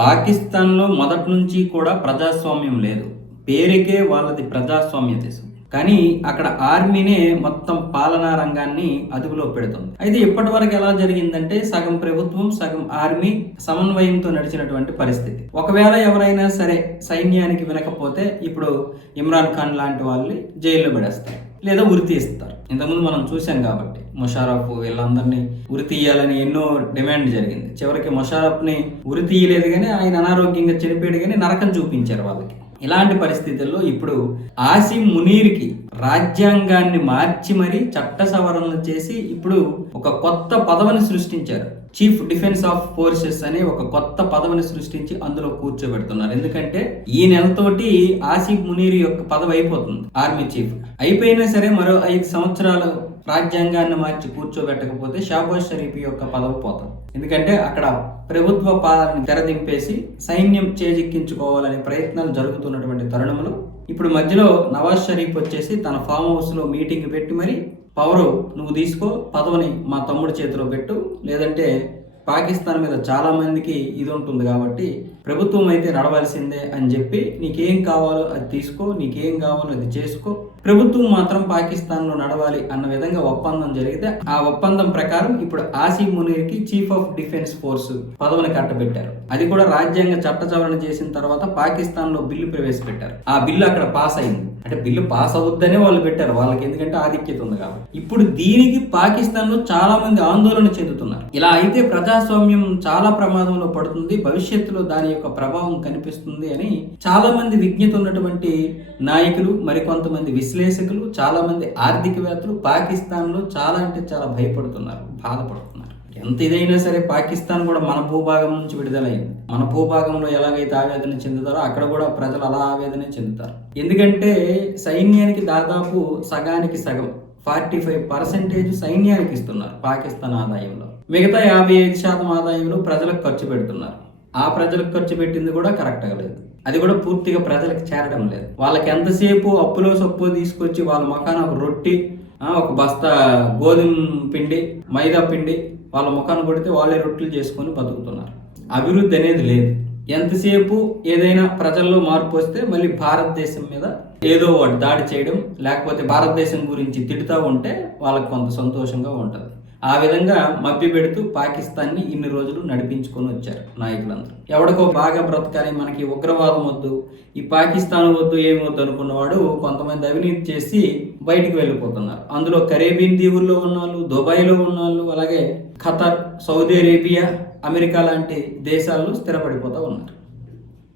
పాకిస్తాన్లో మొదటి నుంచి కూడా ప్రజాస్వామ్యం లేదు. పేరుకే వాళ్ళది ప్రజాస్వామ్య దేశం. కానీ అక్కడ ఆర్మీనే మొత్తం పాలనా రంగాన్ని అదుపులో పెడుతుంది. అయితే ఇప్పటి వరకు ఎలా జరిగిందంటే సగం ప్రభుత్వం సగం ఆర్మీ సమన్వయంతో నడిచినటువంటి పరిస్థితి. ఒకవేళ ఎవరైనా సరే సైన్యానికి వినకపోతే ఇప్పుడు ఇమ్రాన్ ఖాన్ లాంటి వాళ్ళని జైల్లో పడేస్తారు. లేదా ఉరి తీస్తారు ఇంతకుముందు మనం చూసాం కాబట్టి. ముషారఫ్ వీళ్ళందరినీ ఉరి తీయాలని ఎన్నో డిమాండ్ జరిగింది. చివరికి ముషారఫ్ని ఉరి తీయలేదు కానీ ఆయన అనారోగ్యంగా చనిపోయాడు కానీ నరకం చూపించారు వాళ్ళకి. ఇలాంటి పరిస్థితుల్లో ఇప్పుడు ఆసిమ్ మునీర్కి రాజ్యాంగాన్ని మార్చి మరీ చట్ట సవరణలు చేసి ఇప్పుడు ఒక కొత్త పదవిని సృష్టించారు. చీఫ్ డిఫెన్స్ ఆఫ్ ఫోర్సెస్ అనే ఒక కొత్త పదవిని సృష్టించి అందులో కూర్చోబెడుతున్నారు. ఎందుకంటే ఈ నెలతోటి ఆసిఫ్ మునీర్ యొక్క పదవి అయిపోతుంది ఆర్మీ చీఫ్. అయిపోయినా సరే మరో ఐదు సంవత్సరాలు రాజ్యాంగాన్ని మార్చి కూర్చోబెట్టకపోతే షాబాజ్ షరీఫ్ యొక్క పదవి పోతాం. ఎందుకంటే అక్కడ ప్రభుత్వ పాలనని తెరదింపేసి సైన్యం చేజిక్కించుకోవాలనే ప్రయత్నాలు జరుగుతున్నటువంటి తరుణంలో ఇప్పుడు మధ్యలో నవాజ్ షరీఫ్ వచ్చేసి తన ఫామ్ హౌస్లో మీటింగ్ పెట్టి మరి పవరు నువ్వు తీసుకో పదవిని మా తమ్ముడి చేతిలో పెట్టు లేదంటే పాకిస్తాన్ మీద చాలా మందికి ఇది ఉంటుంది కాబట్టి ప్రభుత్వం అయితే నడవలసిందే అని చెప్పి నీకేం కావాలో అది తీసుకో నీకేం కావాలో అది చేసుకో ప్రభుత్వం మాత్రం పాకిస్తాన్లో నడవాలి అన్న విధంగా ఒప్పందం జరిగితే ఆ ఒప్పందం ప్రకారం ఇప్పుడు ఆసిఫ్ మునీర్కి చీఫ్ ఆఫ్ డిఫెన్స్ ఫోర్స్ పదవిని కట్టబెట్టారు. అది కూడా రాజ్యాంగ చట్ట సవరణ చేసిన తర్వాత పాకిస్తాన్లో బిల్లు ప్రవేశపెట్టారు. ఆ బిల్లు అక్కడ పాస్ అయింది. అంటే బిల్లు పాస్ అవుద్దనే వాళ్ళు పెట్టారు. వాళ్ళకి ఎందుకంటే ఆధిక్యత ఉంది కాబట్టి. ఇప్పుడు దీనికి పాకిస్తాన్లో చాలా మంది ఆందోళన చెందుతున్నారు. ఇలా అయితే ప్రజాస్వామ్యం చాలా ప్రమాదంలో పడుతుంది. భవిష్యత్తులో దాని యొక్క ప్రభావం కనిపిస్తుంది అని చాలా మంది విజ్ఞత ఉన్నటువంటి నాయకులు మరికొంతమంది విశ్లేషకులు చాలామంది ఆర్థికవేత్తలు పాకిస్తాన్లో చాలా అంటే చాలా భయపడుతున్నారు బాధపడుతున్నారు. ఎంత ఇదైనా సరే పాకిస్తాన్ కూడా మన భూభాగం నుంచి విడుదలైంది మన భూభాగంలో ఎలాగైతే ఆవేదన చెందుతారో అక్కడ కూడా ప్రజలు అలా ఆవేదన చెందుతారు. ఎందుకంటే సైన్యానికి దాదాపు సగానికి సగం ఫార్టీ ఫైవ్ పర్సెంటేజ్ సైన్యానికి ఇస్తున్నారు పాకిస్తాన్ ఆదాయంలో. మిగతా యాభై ఐదు శాతం ఆదాయంలో ప్రజలకు ఖర్చు పెడుతున్నారు. ఆ ప్రజలకు ఖర్చు పెట్టింది కూడా కరెక్ట్గా లేదు. అది కూడా పూర్తిగా ప్రజలకు చేరడం లేదు. వాళ్ళకి ఎంతసేపు అప్పులో సొప్పు తీసుకొచ్చి వాళ్ళ ముఖాన ఒక రొట్టి ఒక బస్తా గోధుమ పిండి మైదా పిండి వాళ్ళ ముఖాన్ని కొడితే వాళ్ళే రొట్టెలు చేసుకొని బతుకుతున్నారు. అభివృద్ధి అనేది లేదు. ఎంతసేపు ఏదైనా ప్రజల్లో మార్పు వస్తే మళ్ళీ భారతదేశం మీద ఏదో ఒకటి దాడి చేయడం లేకపోతే భారతదేశం గురించి తిడుతూ ఉంటే వాళ్ళకి కొంత సంతోషంగా ఉంటుంది. ఆ విధంగా మభ్య పెడుతూ పాకిస్తాన్ని ఇన్ని రోజులు నడిపించుకొని వచ్చారు నాయకులందరూ. ఎవడికో బాగా బ్రతకాలి మనకి ఉగ్రవాదం వద్దు ఈ పాకిస్తాన్ వద్దు ఏమి వద్దు అనుకున్నవాడు కొంతమంది అవినీతి చేసి బయటికి వెళ్ళిపోతున్నారు. అందులో కరేబియన్ దీవుల్లో ఉన్నవాళ్ళు దుబాయ్లో ఉన్నవాళ్ళు అలాగే ఖతర్ సౌదీ అరేబియా అమెరికా లాంటి దేశాల్లో స్థిరపడిపోతూ ఉన్నారు.